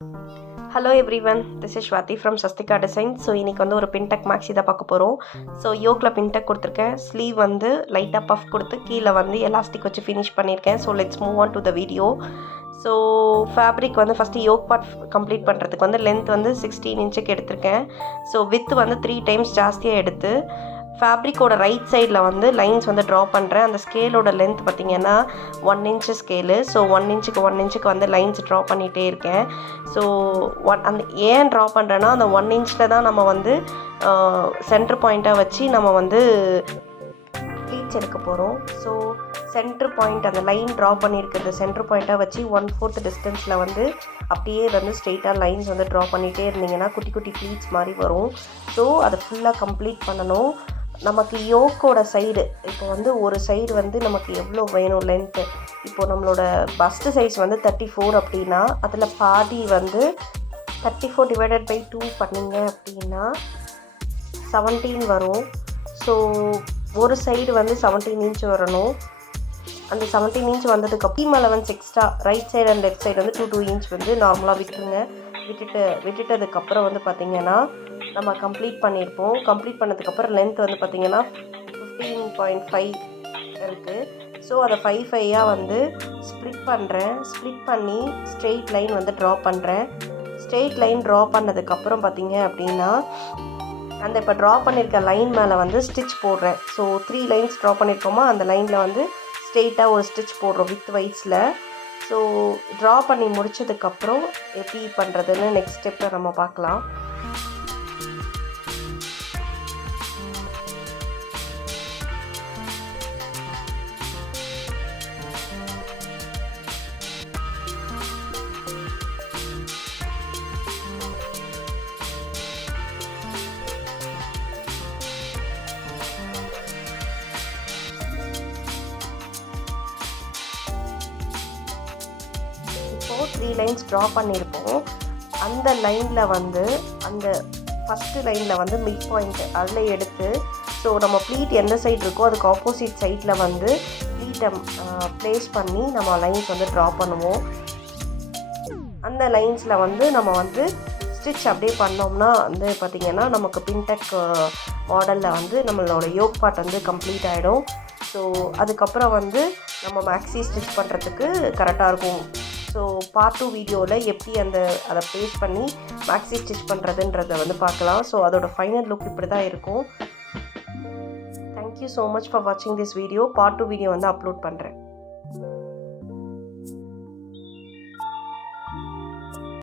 Hello everyone, this is Shwati from Swastika Design. So இன்னைக்கு வந்து ஒரு பின்டெக் மேக்ஸி தான் பார்க்க போகிறோம். ஸோ யோக்கில் பின்டெக் கொடுத்துருக்கேன். ஸ்லீவ் வந்து லைட்டாக பஃப் கொடுத்து கீழே வந்து எலாஸ்டிக் வச்சு ஃபினிஷ் பண்ணியிருக்கேன். So let's move on to the video. So fabric வந்து ஃபஸ்ட்டு யோக் பார்ட் கம்ப்ளீட் பண்ணுறதுக்கு வந்து லென்த் வந்து 16 இன்ச்சுக்கு எடுத்திருக்கேன். ஸோ வித் வந்து 3 டைம்ஸ் ஜாஸ்தியாக எடுத்து ஃபேப்ரிக்கோட ரைட் சைடில் வந்து லைன்ஸ் வந்து ட்ரா பண்ணுறேன். அந்த ஸ்கேலோட லென்த் பார்த்திங்கன்னா 1 இன்ச்சு ஸ்கேலு. ஸோ 1 இன்ச்சுக்கு வந்து லைன்ஸ் ட்ரா பண்ணிகிட்டே இருக்கேன். ஸோ அந்த ஏன் ட்ரா பண்ணுறேன்னா அந்த 1 இன்ச்சில் தான் நம்ம வந்து சென்டர் பாயிண்ட்டாக வச்சு நம்ம வந்து ப்ளீட்ஸ் எடுக்க போகிறோம். ஸோ சென்டர் பாயிண்ட் அந்த லைன் ட்ரா பண்ணியிருக்கிறது சென்டர் பாயிண்ட்டாக வச்சு 1/4 டிஸ்டன்ஸில் வந்து அப்படியே வந்து ஸ்ட்ரெயிட்டாக லைன்ஸ் வந்து ட்ரா பண்ணிகிட்டே இருந்தீங்கன்னா குட்டி குட்டி ப்ளீட்ஸ் மாதிரி வரும். ஸோ அதை ஃபுல்லாக கம்ப்ளீட் பண்ணணும். நமக்கு யோக்கோட சைடு இப்போ வந்து ஒரு சைடு வந்து நமக்கு எவ்வளோ வேணும் லென்த்து, இப்போது நம்மளோட பஸ்ட்டு சைஸ் வந்து 34 அப்படின்னா அதில் பாதி வந்து 34 டிவைடட் பை 2 பண்ணிங்க அப்படின்னா 17 வரும். ஸோ ஒரு சைடு வந்து 17 இன்ச் வரணும். அந்த 17 இன்ச் வந்ததுக்கு beam allowance extra right side and left side வந்து 2 இன்ச் வந்து நார்மலாக விட்டுருங்க. விட்டுட்டதுக்கப்புறம் வந்து பார்த்திங்கன்னா நம்ம கம்ப்ளீட் பண்ணியிருப்போம். கம்ப்ளீட் பண்ணதுக்கப்புறம் லென்த் வந்து பார்த்திங்கன்னா 15.5 இருக்குது. ஸோ அதை 5/5 வந்து ஸ்ப்ளிட் பண்ணுறேன். ஸ்ப்ளிட் பண்ணி ஸ்ட்ரெயிட் லைன் வந்து ட்ரா பண்ணுறேன். ஸ்ட்ரெயிட் லைன் ட்ரா பண்ணதுக்கப்புறம் பார்த்திங்க அப்படின்னா அந்த இப்போ ட்ரா பண்ணியிருக்க லைன் மேலே வந்து ஸ்டிச் போடுறேன். ஸோ 3 லைன்ஸ் ட்ரா பண்ணியிருக்கோமா அந்த லைனில் வந்து ஸ்ட்ரெயிட்டாக ஒரு ஸ்டிச் போடுறோம் வித் வைஸில். ஸோ ட்ரா பண்ணி முடித்ததுக்கப்புறம் எப்படி பண்ணுறதுன்னு நெக்ஸ்ட் ஸ்டெப்பில் நம்ம பார்க்கலாம். இப்போது 3 லைன்ஸ் ட்ரா பண்ணியிருப்போம். அந்த லைனில் வந்து அந்த ஃபஸ்ட்டு லைனில் வந்து மிட் பாயிண்ட்டு அதில் எடுத்து ஸோ நம்ம ப்ளீட் எந்த சைடு இருக்கோ அதுக்கு ஆப்போசிட் சைடில் வந்து ப்ளீட்டை ப்ளேஸ் பண்ணி நம்ம லைன்ஸ் வந்து ட்ரா பண்ணுவோம். அந்த லைன்ஸில் வந்து நம்ம வந்து ஸ்டிச் அப்படியே பண்ணோம்னா வந்து பார்த்திங்கன்னா நமக்கு பின்டெக் மாடலில் வந்து நம்மளோட யோக் பார்ட் வந்து கம்ப்ளீட் ஆகிடும். ஸோ அதுக்கப்புறம் வந்து நம்ம மேக்ஸி ஸ்டிச் பண்ணுறதுக்கு கரெக்டாக இருக்கும். ஸோ பார்ட் 2 வீடியோவில் எப்படி அதை ப்ளேஸ் பண்ணி மேக்ஸி ஸ்டிச் பண்ணுறதுன்றதை வந்து பார்க்கலாம். ஸோ அதோட ஃபைனல் லுக் இப்படி தான் இருக்கும். தேங்க்யூ ஸோ மச் ஃபார் வாட்சிங் திஸ் வீடியோ. பார்ட் 2 வீடியோ வந்து அப்லோட் பண்ணுறேன்.